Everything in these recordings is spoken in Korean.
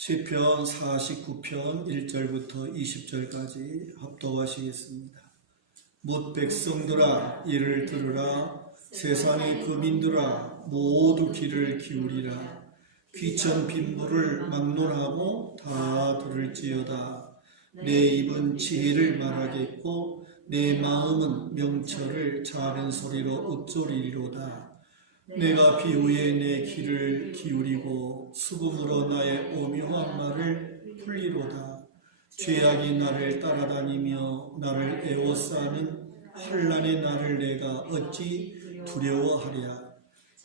시편 49편 1절부터 20절까지 합독하시겠습니다. 뭇 백성들아 이를 들으라. 세상의 그 민들아 모두 귀를 기울이라. 귀천 빈부를 막론하고 다 들을지어다. 내 입은 지혜를 말하겠고 내 마음은 명철을 작은 소리로 읊조리리로다. 내가 비후에 내 귀를 기울이고 수금으로 나의 오묘한 말을 풀리로다. 죄악이 나를 따라다니며 나를 애워싸는 환난의 날을 내가 어찌 두려워하랴.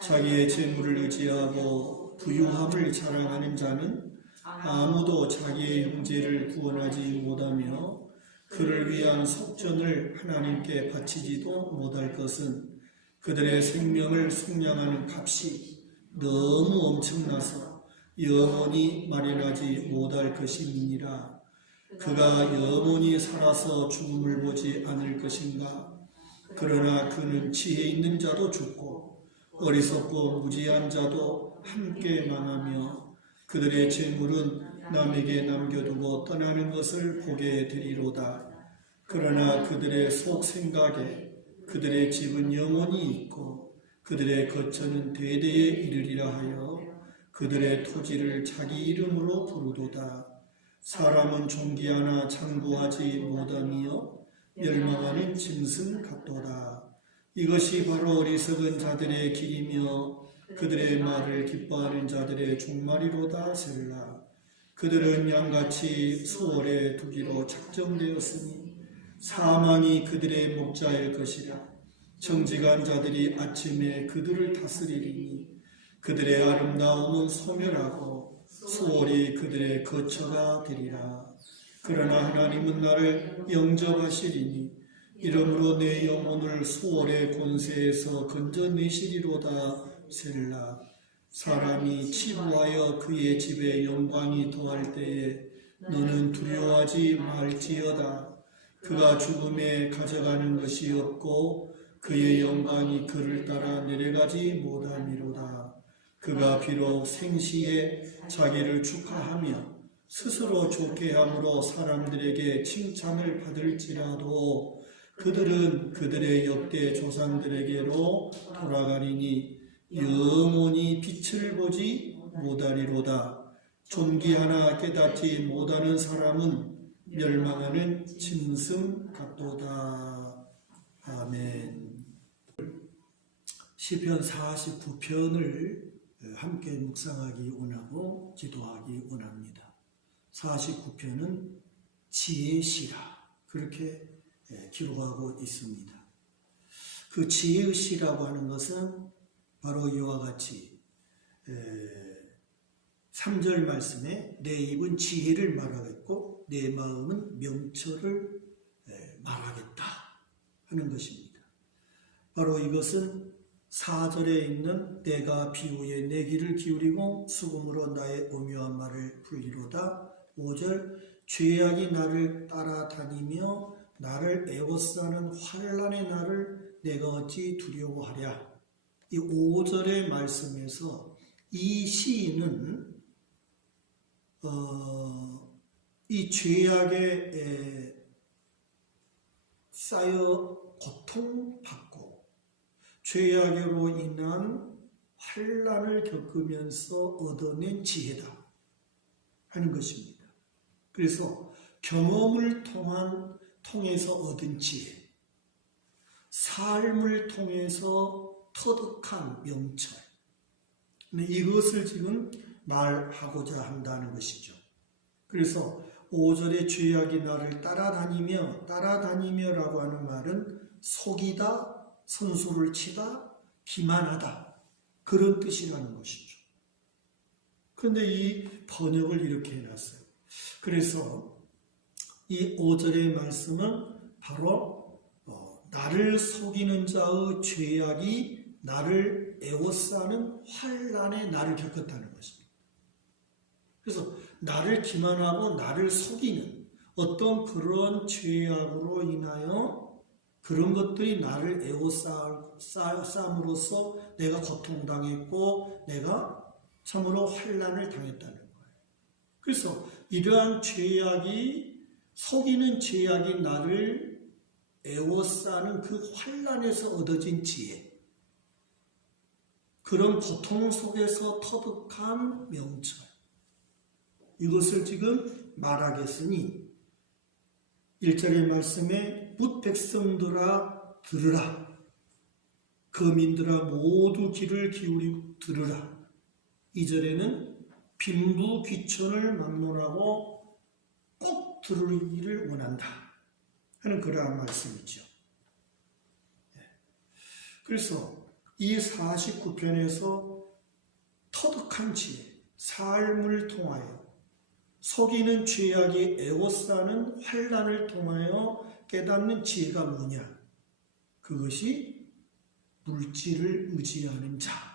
자기의 재물을 의지하고 부유함을 자랑하는 자는 아무도 자기의 형제를 구원하지 못하며 그를 위한 속전을 하나님께 바치지도 못할 것은 그들의 생명을 속량하는 값이 너무 엄청나서 영원히 마련하지 못할 것임이니라. 그가 영원히 살아서 죽음을 보지 않을 것인가? 그러나 그는 지혜 있는 자도 죽고 어리석고 무지한 자도 함께 망하며 그들의 재물은 남에게 남겨두고 떠나는 것을 보게 되리로다. 그러나 그들의 속 생각에 그들의 집은 영원히 있고 그들의 거처는 대대에 이르리라 하여 그들의 토지를 자기 이름으로 부르도다. 사람은 존귀하나 장구하지 못하며 멸망하는 짐승 같도다. 이것이 바로 어리석은 자들의 길이며 그들의 말을 기뻐하는 자들의 종말이로다. 셀라. 그들은 양같이 수월에 두기로 작정되었으니 사망이 그들의 목자일 것이라. 정직한 자들이 아침에 그들을 다스리리니 그들의 아름다움은 소멸하고 수월이 그들의 거처가 되리라. 그러나 하나님은 나를 영접하시리니 이러므로 내 영혼을 수월의 권세에서 건져내시리로다. 셀라. 사람이 치부하여 그의 집에 영광이 더할 때에 너는 두려워하지 말지어다. 그가 죽음에 가져가는 것이 없고 그의 영광이 그를 따라 내려가지 못함이로다. 그가 비록 생시에 자기를 축하하며 스스로 좋게 함으로 사람들에게 칭찬을 받을지라도 그들은 그들의 역대 조상들에게로 돌아가리니 영원히 빛을 보지 못하리로다. 존귀하나 깨닫지 못하는 사람은 멸망하는 짐승 같도다. 아멘. 시편 49편을 함께 묵상하기 원하고 기도하기 원합니다. 49편은 지혜의 시라 그렇게 기록하고 있습니다. 그 지혜의 시라고 하는 것은 바로 이와 같이 3절 말씀에 내 입은 지혜를 말하겠고 내 마음은 명철을 말하겠다 하는 것입니다. 바로 이것은 4절에 있는 내가 비후에 내 귀를 기울이고 수금으로 나의 오묘한 말을 풀리로다. 5절 죄악이 나를 따라다니며 나를 애워싸는 환난의 날을 내가 어찌 두려워하랴. 이 5절의 말씀에서 이 시인은 이 죄악에 쌓여 고통받고 죄악으로 인한 환난을 겪으면서 얻어낸 지혜다 하는 것입니다. 그래서 경험을 통해서 얻은 지혜, 삶을 통해서 터득한 명철, 이것을 지금 말하고자 한다는 것이죠. 그래서 5절에 죄악이 나를 따라다니며라고 하는 말은 속이다, 선수를 치다, 기만하다 그런 뜻이라는 것이죠. 그런데 이 번역을 이렇게 해놨어요. 그래서 이 5절의 말씀은 바로 나를 속이는 자의 죄악이 나를 애워싸는 환난의 날을 겪었다는 것입니다. 그래서 나를 기만하고 나를 속이는 어떤 그런 죄악으로 인하여 그런 것들이 나를 애워싸움으로써 내가 고통당했고 내가 참으로 환난을 당했다는 거예요. 그래서 이러한 죄악이, 속이는 죄악이 나를 애워싸는 그 환난에서 얻어진 지혜, 그런 고통 속에서 터득한 명철, 이것을 지금 말하겠으니 1절의 말씀에 뭇 백성들아 들으라, 거민들아 모두 귀를 기울이고 들으라. 2절에는 빈부 귀천을 막론하고 꼭 들으기를 원한다 하는 그러한 말씀이죠. 그래서 이 49편에서 터득한 지혜, 삶을 통하여 속이는 죄악이 애워싸는 환난을 통하여 깨닫는 지혜가 뭐냐? 그것이 물질을 의지하는 자,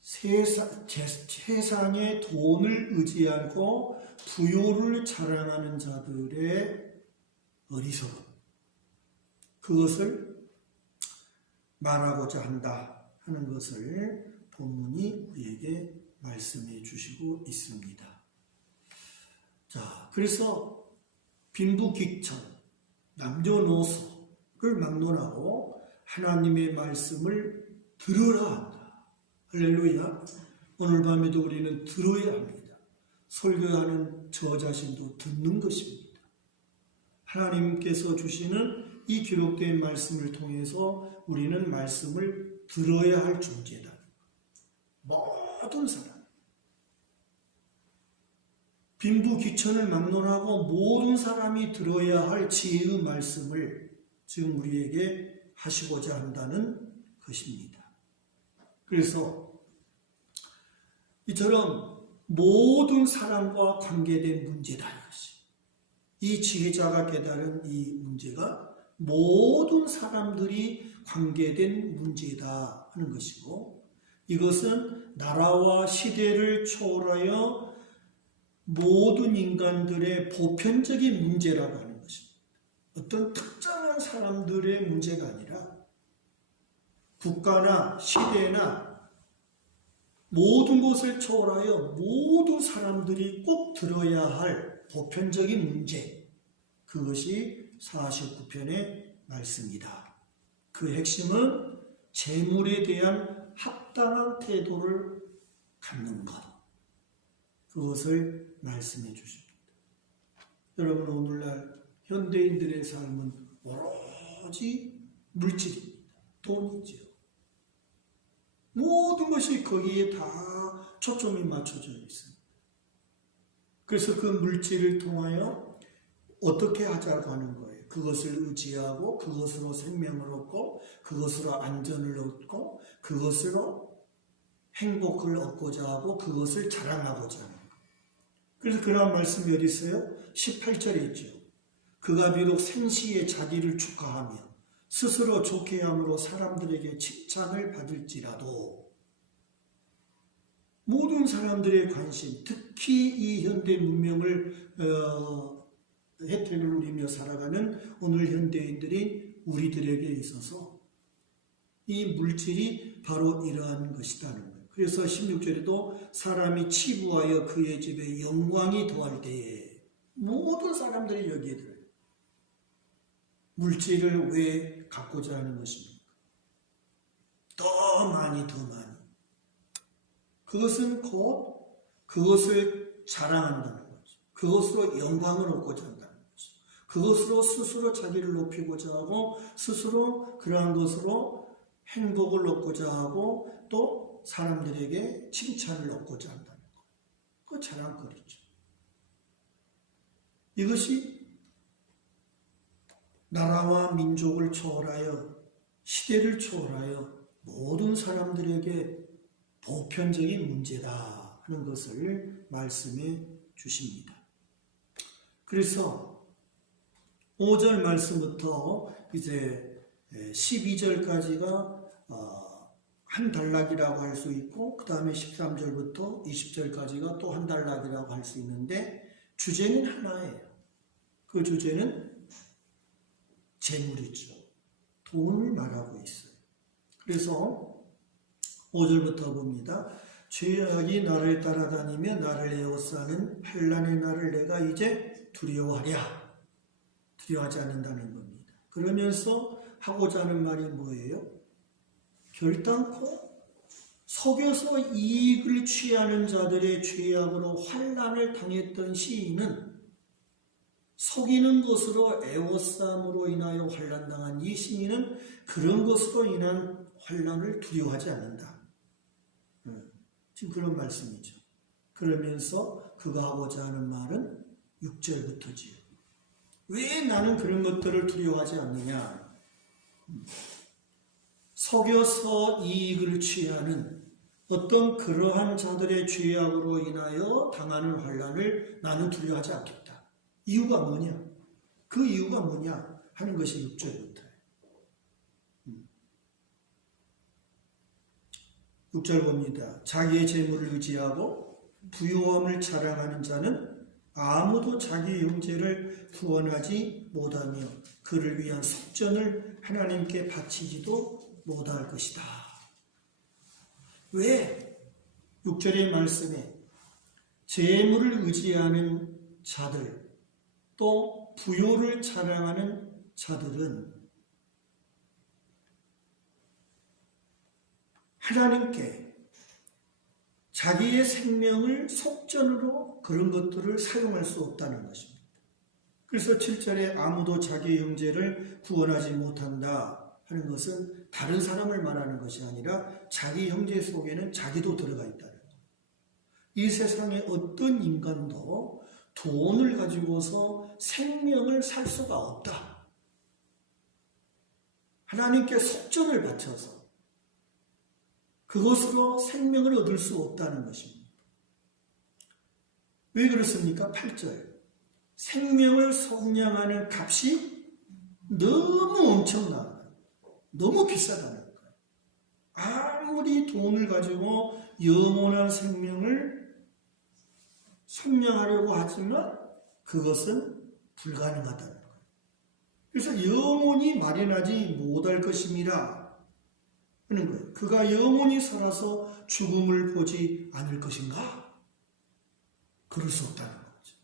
세상의 돈을 의지하고 부요를 자랑하는 자들의 어리석음, 그것을 말하고자 한다 하는 것을 본문이 우리에게 말씀해 주시고 있습니다. 자, 그래서 빈부귀천, 남녀노소를 막론하고 하나님의 말씀을 들어라 한다. 할렐루야. 오늘 밤에도 우리는 들어야 합니다. 설교하는 저 자신도 듣는 것입니다. 하나님께서 주시는 이 기록된 말씀을 통해서 우리는 말씀을 들어야 할 존재다. 모든 사람, 빈부귀천을 막론하고 모든 사람이 들어야 할 지혜의 말씀을 지금 우리에게 하시고자 한다는 것입니다. 그래서 이처럼 모든 사람과 관계된 문제다, 이것이. 이 지혜자가 깨달은 이 문제가 모든 사람들이 관계된 문제다 하는 것이고, 이것은 나라와 시대를 초월하여 모든 인간들의 보편적인 문제라고 하는 것입니다. 어떤 특정한 사람들의 문제가 아니라 국가나 시대나 모든 것을 초월하여 모든 사람들이 꼭 들어야 할 보편적인 문제, 그것이 49편의 말씀이다. 그 핵심은 재물에 대한 합당한 태도를 갖는 것, 그것을 말씀해 주십니다. 여러분, 오늘날 현대인들의 삶은 오로지 물질입니다. 돈이죠. 모든 것이 거기에 다 초점이 맞춰져 있습니다. 그래서 그 물질을 통하여 어떻게 하자고 하는 거예요. 그것을 의지하고 그것으로 생명을 얻고 그것으로 안전을 얻고 그것으로 행복을 얻고자 하고 그것을 자랑하고자 하는 거예요. 그래서 그런 말씀이 어디 있어요? 18절에 있죠. 그가 비록 생시에 자기를 축하하며 스스로 좋게 함으로 사람들에게 칭찬을 받을지라도, 모든 사람들의 관심, 특히 이 현대 문명을 혜택을 누리며 살아가는 오늘 현대인들이 우리들에게 있어서 이 물질이 바로 이러한 것이라는 거예요. 그래서 16절에도 사람이 치부하여 그의 집에 영광이 더할 때에, 모든 사람들이 여기에 들어요. 물질을 왜 갖고자 하는 것입니까? 더 많이, 더 많이. 그것은 곧 그것을 자랑한다는 거죠. 그것으로 영광을 얻고자 한다는 거죠. 그것으로 스스로 자기를 높이고자 하고 스스로 그러한 것으로 행복을 얻고자 하고 또 사람들에게 칭찬을 얻고자 한다는 것. 그거 자랑거리죠. 이것이 나라와 민족을 초월하여 시대를 초월하여 모든 사람들에게 보편적인 문제다 하는 것을 말씀해 주십니다. 그래서 5절 말씀부터 이제 12절까지가 한 단락이라고 할 수 있고, 그 다음에 13절부터 20절까지가 또 한 단락이라고 할 수 있는데, 주제는 하나예요. 그 주제는 재물이죠. 돈을 말하고 있어요. 그래서 5절부터 봅니다. 죄악이 나를 따라다니며 나를 에워싸는 환난의 날을 내가 이제 두려워하랴. 두려워하지 않는다는 겁니다. 그러면서 하고자 하는 말이 뭐예요? 결단코 속여서 이익을 취하는 자들의 죄악으로 환난을 당했던 시인은 속이는 것으로 애워싸움으로 인하여 환난당한 이 시인은 그런 것으로 인한 환난을 두려워하지 않는다. 지금 그런 말씀이죠. 그러면서 그가 하고자 하는 말은 6절부터지요. 왜 나는 그런 것들을 두려워하지 않느냐? 속여서 이익을 취하는 어떤 그러한 자들의 죄악으로 인하여 당하는 환난을 나는 두려워하지 않겠다. 이유가 뭐냐? 그 이유가 뭐냐? 하는 것이 6절부터예요. 6절 봅니다. 자기의 재물을 의지하고 부유함을 자랑하는 자는 아무도 자기 형제를 구원하지 못하며 그를 위한 속전을 하나님께 바치지도 못할 것이다. 왜? 6절의 말씀에 재물을 의지하는 자들 또 부요를 자랑하는 자들은 하나님께 자기의 생명을 속전으로 그런 것들을 사용할 수 없다는 것입니다. 그래서 7절에 아무도 자기 형제를 구원하지 못한다 하는 것은 다른 사람을 말하는 것이 아니라 자기 형제 속에는 자기도 들어가 있다는 거예요. 이 세상에 어떤 인간도 돈을 가지고서 생명을 살 수가 없다. 하나님께 속전을 바쳐서 그것으로 생명을 얻을 수 없다는 것입니다. 왜 그렇습니까? 8절. 생명을 속량하는 값이 너무 엄청나다. 너무 비싸다는 거예요. 아무리 돈을 가지고 영원한 생명을 속량하려고 하지만 그것은 불가능하다는 거예요. 그래서 영원히 마련하지 못할 것임이라 하는 거예요. 그가 영원히 살아서 죽음을 보지 않을 것인가? 그럴 수 없다는 거죠.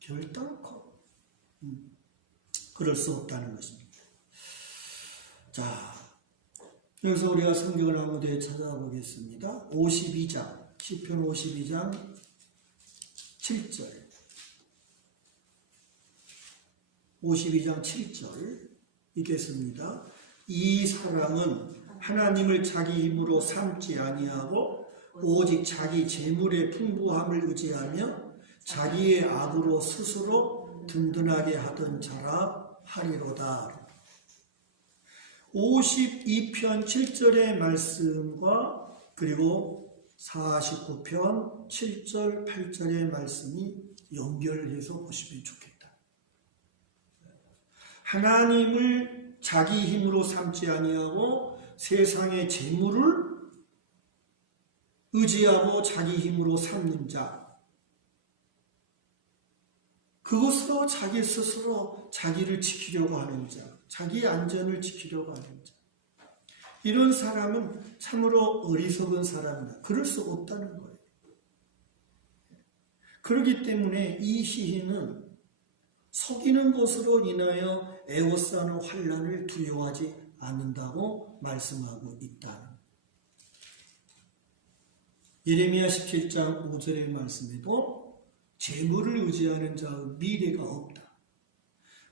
결단코 그럴 수 없다는 것입니다. 자, 여기서 우리가 성경을 한 군데 찾아보겠습니다. 52장, 시편 52장 7절 52장 7절 읽겠습니다. 이 사람은 하나님을 자기 힘으로 삼지 아니하고 오직 자기 재물의 풍부함을 의지하며 자기의 악으로 스스로 든든하게 하던 자라 하리로다. 52편 7절의 말씀과 그리고 49편 7절 8절의 말씀이 연결해서 보시면 좋겠다. 하나님을 자기 힘으로 삼지 아니하고 세상의 재물을 의지하고 자기 힘으로 삼는 자, 그것으로 자기 스스로 자기를 지키려고 하는 자, 자기 안전을 지키려고 하는 자, 이런 사람은 참으로 어리석은 사람이다. 그럴 수 없다는 거예요. 그렇기 때문에 이 시인은 속이는 것으로 인하여 애워싸는 환난을 두려워하지 않는다고 말씀하고 있다. 예레미야 17장 5절의 말씀에도 재물을 의지하는 자의 미래가 없다.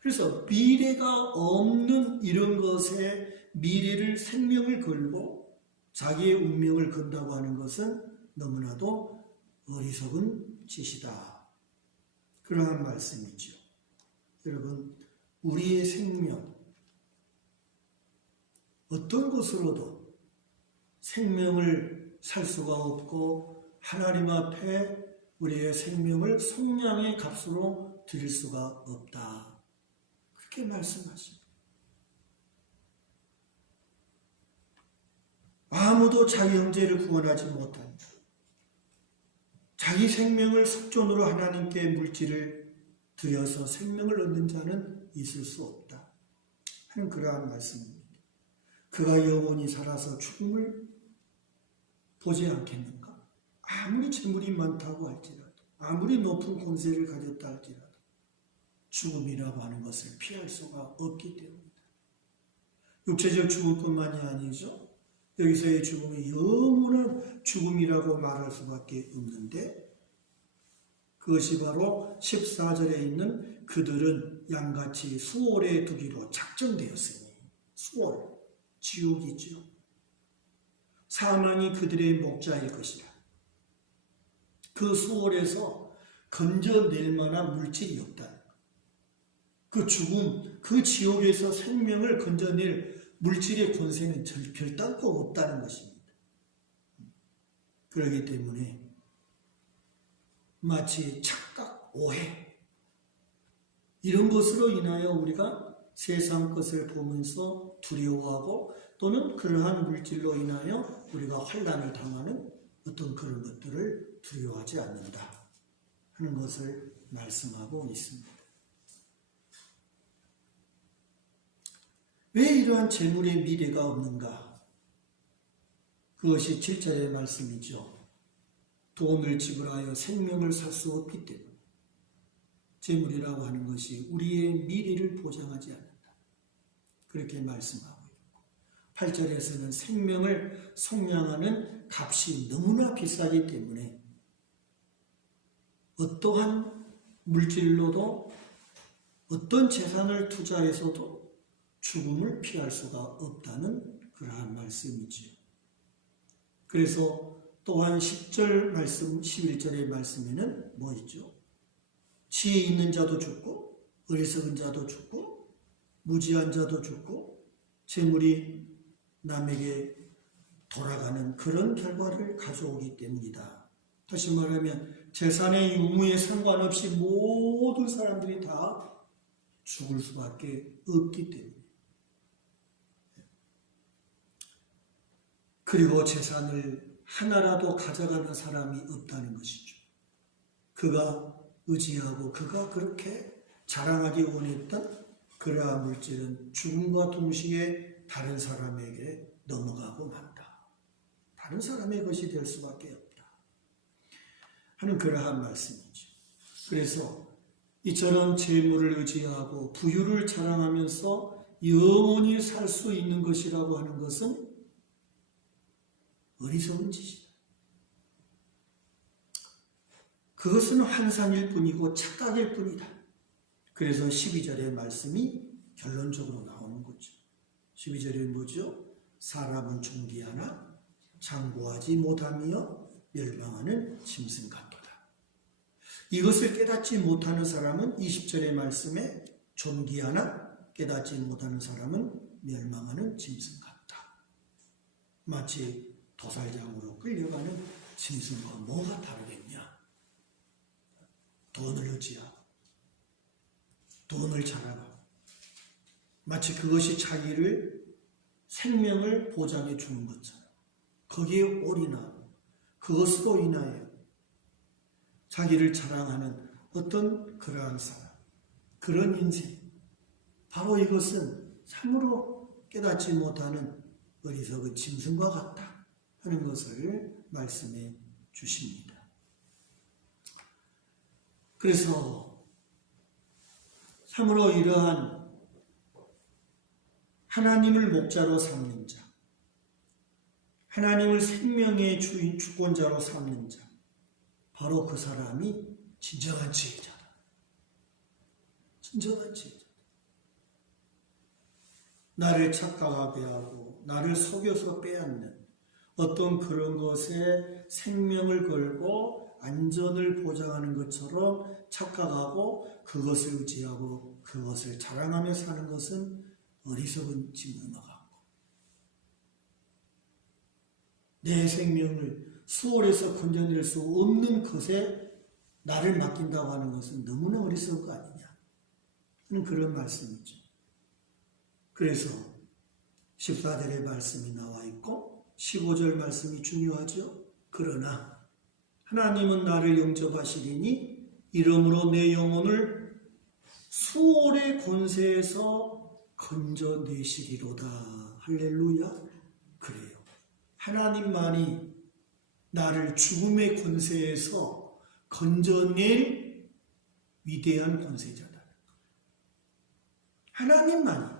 그래서 미래가 없는 이런 것에 미래를 생명을 걸고 자기의 운명을 건다고 하는 것은 너무나도 어리석은 짓이다. 그러한 말씀이죠. 여러분, 우리의 생명, 어떤 것으로도 생명을 살 수가 없고 하나님 앞에 우리의 생명을 속량의 값으로 드릴 수가 없다. 그렇게 말씀하십니다. 아무도 자기 형제를 구원하지 못한다. 자기 생명을 속전으로 하나님께 물질을 들여서 생명을 얻는 자는 있을 수 없다 하는 그러한 말씀입니다. 그가 영원히 살아서 죽음을 보지 않겠는가? 아무리 재물이 많다고 할지라도, 아무리 높은 권세를 가졌다 할지라도 죽음이라고 하는 것을 피할 수가 없기 때문이다. 육체적 죽음뿐만이 아니죠. 여기서의 죽음이 영원한 죽음이라고 말할 수밖에 없는데, 그것이 바로 14절에 있는 그들은 양같이 수월에 두기로 작정되었으니, 수월, 지옥이죠. 사망이 그들의 목자일 것이라. 그 수월에서 건져낼 만한 물질이 없다. 그 죽음, 그 지옥에서 생명을 건져낼 물질의 권세는 별단코 없다는 것입니다. 그렇기 때문에 마치 착각, 오해 이런 것으로 인하여 우리가 세상 것을 보면서 두려워하고 또는 그러한 물질로 인하여 우리가 환난을 당하는 어떤 그런 것들을 두려워하지 않는다 하는 것을 말씀하고 있습니다. 왜 이러한 재물의 미래가 없는가? 그것이 7절의 말씀이죠. 돈을 지불하여 생명을 살 수 없기 때문에 재물이라고 하는 것이 우리의 미래를 보장하지 않는다. 그렇게 말씀하고 있고 8절에서는 생명을 속량하는 값이 너무나 비싸기 때문에 어떠한 물질로도 어떤 재산을 투자해서도 죽음을 피할 수가 없다는 그러한 말씀이지요. 그래서 또한 10절 말씀, 11절의 말씀에는 뭐 있죠? 지혜 있는 자도 죽고 어리석은 자도 죽고 무지한 자도 죽고 재물이 남에게 돌아가는 그런 결과를 가져오기 때문이다. 다시 말하면 재산의 유무에 상관없이 모든 사람들이 다 죽을 수밖에 없기 때문에. 그리고 재산을 하나라도 가져가는 사람이 없다는 것이죠. 그가 의지하고 그가 그렇게 자랑하기 원했던 그러한 물질은 죽음과 동시에 다른 사람에게 넘어가고 만다. 다른 사람의 것이 될 수밖에 없다 하는 그러한 말씀이죠. 그래서 이처럼 재물을 의지하고 부유를 자랑하면서 영원히 살 수 있는 것이라고 하는 것은 어리석은 짓이다. 그것은 환상일 뿐이고 착각일 뿐이다. 그래서 12절의 말씀이 결론적으로 나오는 거죠. 12절에 뭐죠? 사람은 존귀하나 장구하지 못하며 멸망하는 짐승 같도다. 이것을 깨닫지 못하는 사람은 20절의 말씀에 존귀하나 깨닫지 못하는 사람은 멸망하는 짐승 같다. 마치 도살장으로 끌려가는 짐승과 뭐가 다르겠냐? 돈을 의지하고 돈을 자랑하고 마치 그것이 자기를 생명을 보장해 주는 것처럼 거기에 올인하고 그것으로 인하여 자기를 자랑하는 어떤 그러한 사람, 그런 인생, 바로 이것은 참으로 깨닫지 못하는 어리석은 짐승과 같다 하는 것을 말씀해 주십니다. 그래서 참으로 이러한 하나님을 목자로 삼는 자, 하나님을 생명의 주인, 주권자로 삼는 자, 바로 그 사람이 진정한 지혜자다. 진정한 지혜자다. 나를 착각하게 하고 나를 속여서 빼앗는 어떤 그런 것에 생명을 걸고 안전을 보장하는 것처럼 착각하고 그것을 의지하고 그것을 자랑하며 사는 것은 어리석은 짐승과 같고 내 생명을 수월해서 건져낼 수 없는 것에 나를 맡긴다고 하는 것은 너무나 어리석은 거 아니냐 하는 그런 말씀이죠. 그래서 14절의 말씀이 나와 있고 15절 말씀이 중요하죠. 그러나 하나님은 나를 영접하시리니 이러므로 내 영혼을 수월의 권세에서 건져내시리로다. 할렐루야. 그래요. 하나님만이 나를 죽음의 권세에서 건져낼 위대한 권세자다. 하나님만이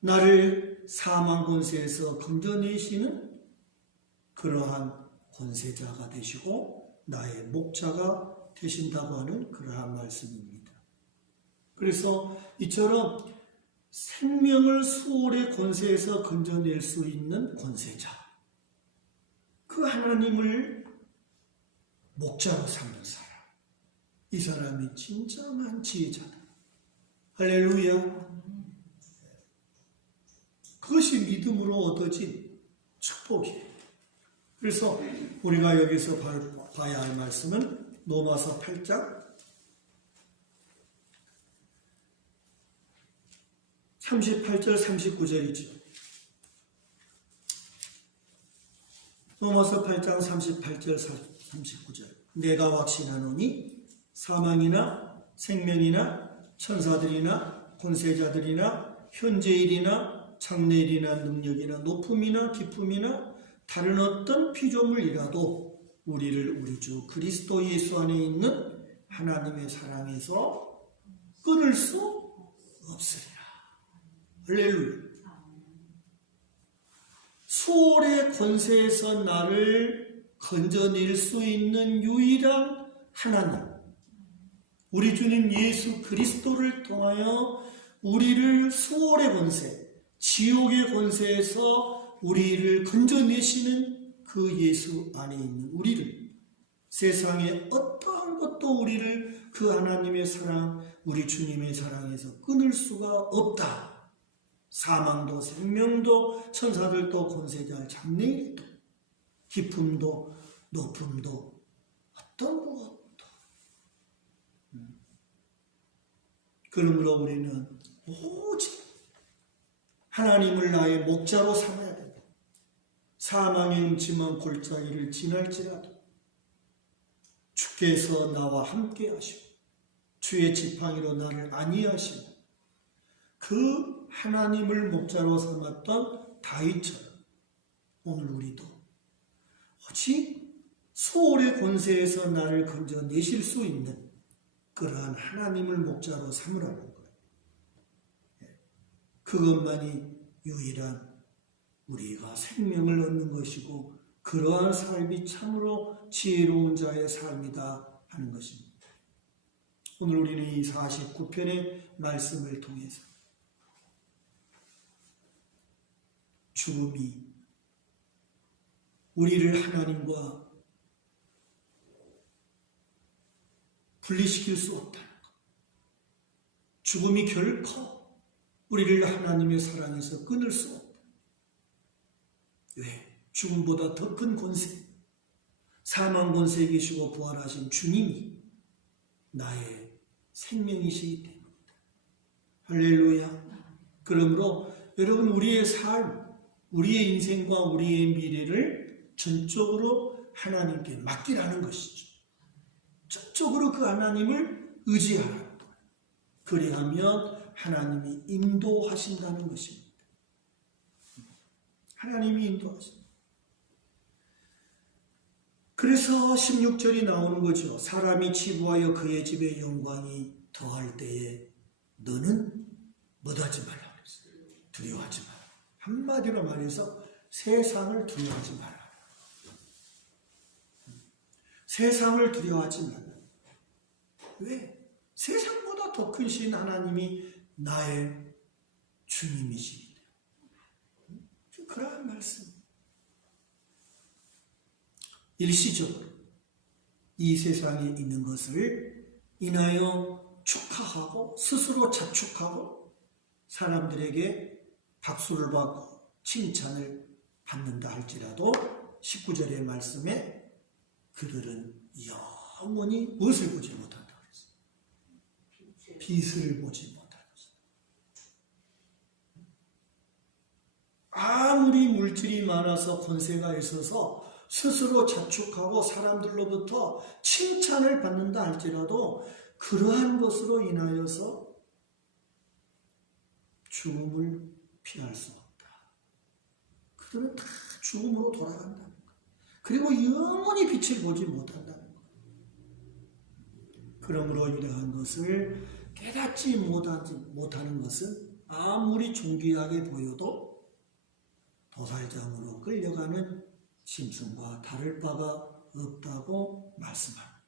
나를 사망 권세에서 건져내시는 그러한 권세자가 되시고 나의 목자가 되신다고 하는 그러한 말씀입니다. 그래서 이처럼 생명을 수월의 권세에서 건져낼 수 있는 권세자, 그 하나님을 목자로 삼는 사람, 이 사람이 진정한 지혜자다. 할렐루야. 그것이 믿음으로 얻어진 축복이에요. 그래서 우리가 여기서 봐야 할 말씀은 로마서 8장 38절 39절이죠. 로마서 8장 38절 39절. 내가 확신하노니 사망이나 생명이나 천사들이나 권세자들이나 현재일이나 장래일이나 능력이나 높음이나 깊음이나 다른 어떤 피조물이라도 우리를 우리 주 그리스도 예수 안에 있는 하나님의 사랑에서 끊을 수 없으리라. 할렐루야. 수월의 권세에서 나를 건져낼 수 있는 유일한 하나님, 우리 주님 예수 그리스도를 통하여 우리를 수월의 권세, 지옥의 권세에서 우리를 건져내시는 그 예수 안에 있는 우리를, 세상의 어떠한 것도 우리를 그 하나님의 사랑, 우리 주님의 사랑에서 끊을 수가 없다. 사망도 생명도 천사들도 권세자 장래일도 깊음도 높음도 어떤 것도. 그러므로 우리는 오직 하나님을 나의 목자로 삼아야 된다. 사망의 음침한 골짜기를 지날지라도 주께서 나와 함께 하시고 주의 지팡이로 나를 안위하시고 그 하나님을 목자로 삼았던 다윗처럼 오늘 우리도 오직 소울의 권세에서 나를 건져내실 수 있는 그러한 하나님을 목자로 삼으라는 거예요. 그것만이 유일한 우리가 생명을 얻는 것이고 그러한 삶이 참으로 지혜로운 자의 삶이다 하는 것입니다. 오늘 우리는 이 49편의 말씀을 통해서 죽음이 우리를 하나님과 분리시킬 수 없다는 것. 죽음이 결코 우리를 하나님의 사랑에서 끊을 수 없다. 왜? 죽음보다 더 큰 권세, 사망 권세에 계시고 부활하신 주님이 나의 생명이시기 때문이다. 할렐루야. 그러므로 여러분 우리의 삶, 우리의 인생과 우리의 미래를 전적으로 하나님께 맡기라는 것이죠. 전적으로 그 하나님을 의지하라는 거예요. 그리하면 하나님이 인도하신다는 것입니다. 하나님이 인도하신다. 그래서 16절이 나오는 거죠. 사람이 치부하여 그의 집의 영광이 더할 때에 너는 못하지 말라 그랬어요. 두려워하지 마라. 한마디로 말해서 세상을 두려워하지 마라. 세상을 두려워하지 말라. 왜? 세상보다 더 큰 신 하나님이 나의 주님이시기 때문에. 그러한 말씀. 일시적으로 이 세상에 있는 것을 인하여 축하하고 스스로 자축하고 사람들에게 박수를 받고 칭찬을 받는다 할지라도 19절의 말씀에 그들은 영원히 무엇을 보지 못한다 그랬어요. 빛을 보지 못할 것이다. 아무리 물질이 많아서 권세가 있어서 스스로 자축하고 사람들로부터 칭찬을 받는다 할지라도 그러한 것으로 인하여서 죽음을 피할 수 없다. 그들은 다 죽음으로 돌아간다는 거예요. 그리고 영원히 빛을 보지 못한다는 것. 그러므로 이러한 것을 깨닫지 못하는 것은 아무리 존귀하게 보여도 도살장으로 끌려가는 짐승과 다를 바가 없다고 말씀합니다.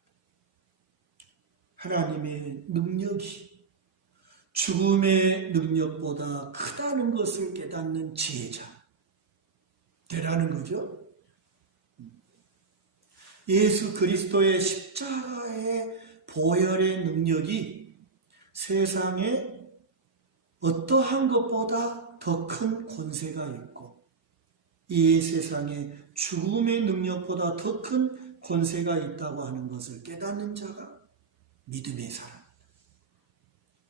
하나님의 능력이 죽음의 능력보다 크다는 것을 깨닫는 지혜자 되라는 거죠. 예수 그리스도의 십자가의 보혈의 능력이 세상에 어떠한 것보다 더 큰 권세가 있고 이 세상에 죽음의 능력보다 더 큰 권세가 있다고 하는 것을 깨닫는 자가 믿음의 사람.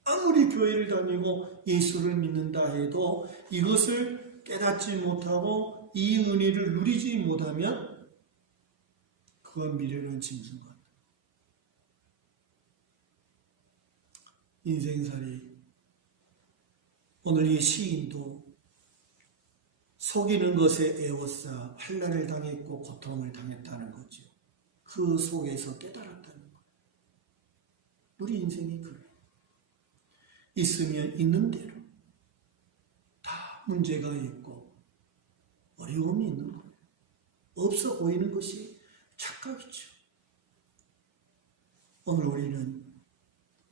아무리 교회를 다니고 예수를 믿는다 해도 이것을 깨닫지 못하고 이 은혜를 누리지 못하면 그건 미련한 짐승 같다. 인생살이. 오늘 이 시인도 속이는 것에 애워싸 환난을 당했고 고통을 당했다는 거죠. 그 속에서 깨달았다는 거예요. 우리 인생이 그래요. 있으면 있는 대로 다 문제가 있고 어려움이 있는 거예요. 없어 보이는 것이 착각이죠. 오늘 우리는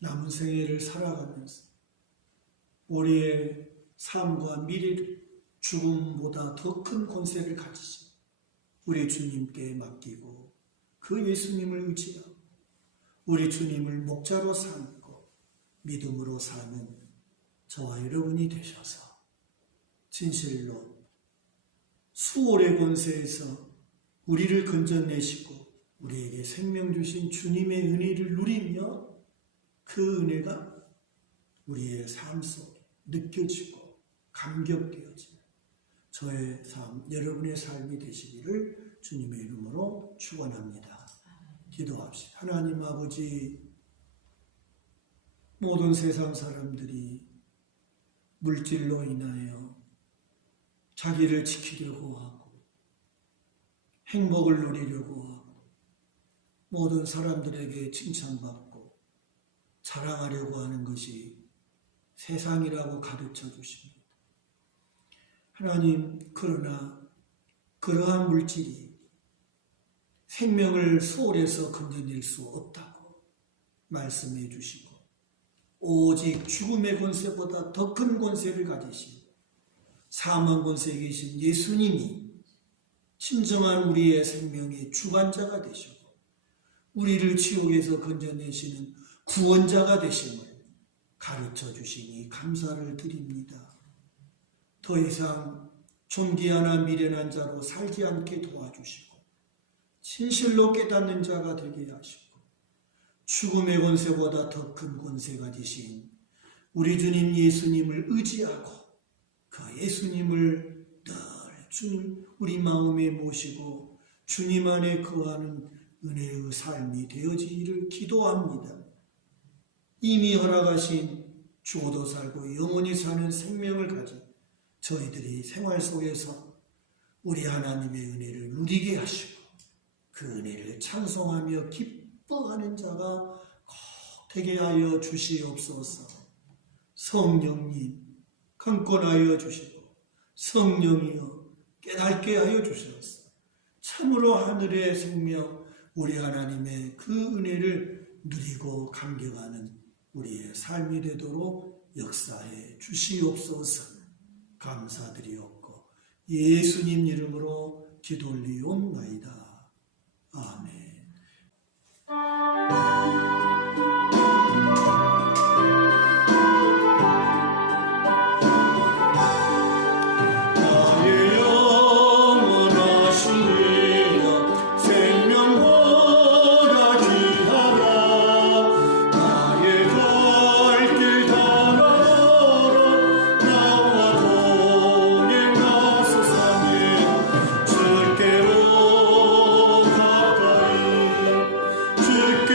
남은 생애를 살아가면서 우리의 삶과 미래를 죽음보다 더 큰 권세를 가지신 우리 주님께 맡기고 그 예수님을 의지하고 우리 주님을 목자로 삼고 믿음으로 사는 저와 여러분이 되셔서 진실로 수월의 권세에서 우리를 건져내시고 우리에게 생명 주신 주님의 은혜를 누리며 그 은혜가 우리의 삶 속에 느껴지고 감격되어지는 저의 삶, 여러분의 삶이 되시기를 주님의 이름으로 축원합니다. 기도합시다. 하나님 아버지, 모든 세상 사람들이 물질로 인하여 자기를 지키려고 하고 행복을 누리려고 하고 모든 사람들에게 칭찬받고 자랑하려고 하는 것이 세상이라고 가르쳐 주십니다. 하나님, 그러나 그러한 물질이 생명을 소홀해서 건져낼 수 없다고 말씀해 주시고 오직 죽음의 권세보다 더 큰 권세를 가지신 사망 권세에 계신 예수님이 진정한 우리의 생명의 주관자가 되시고 우리를 지옥에서 건져내시는 구원자가 되심을 가르쳐 주시니 감사를 드립니다. 더 이상 존귀하나 미련한 자로 살지 않게 도와주시고 진실로 깨닫는 자가 되게 하시고 죽음의 권세보다 더 큰 권세가 되신 우리 주님 예수님을 의지하고 그 예수님을 늘 주님 우리 마음에 모시고 주님 안에 거하는 은혜의 삶이 되어지기를 기도합니다. 이미 허락하신 죽어도 살고 영원히 사는 생명을 가진 저희들이 생활 속에서 우리 하나님의 은혜를 누리게 하시고 그 은혜를 찬송하며 기뻐하는 자가 꼭 되게 하여 주시옵소서. 성령님 강권하여 주시고 성령이여 깨닫게 하여 주시옵소서. 참으로 하늘의 생명 우리 하나님의 그 은혜를 누리고 감격하는 우리의 삶이 되도록 역사해 주시옵소서. 감사드리옵고 예수님 이름으로 기도 올리옵나이다. 아멘. 주께